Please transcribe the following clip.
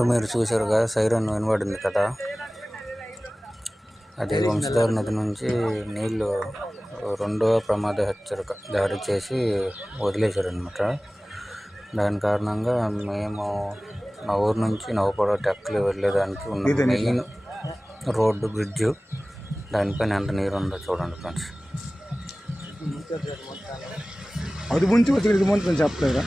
ముందు మీరు చూశారు కదా, సైరన్ వినబడింది కదా, అది వంశధార నది నుంచి నీళ్లు రెండవ ప్రమాద హెచ్చరిక జారీ చేసి వదిలేశారనమాట. దాని కారణంగా మేము మా ఊరు నుంచి నవపడ టెక్కలి వెళ్ళేదానికి ఉన్న మెయిన్ రోడ్డు బ్రిడ్జ్ దానిపైన ఎంత నీరు ఉందో చూడండి ఫ్రెండ్స్. అది ముంచి వచ్చి ఇది ముంచి చెప్తారా?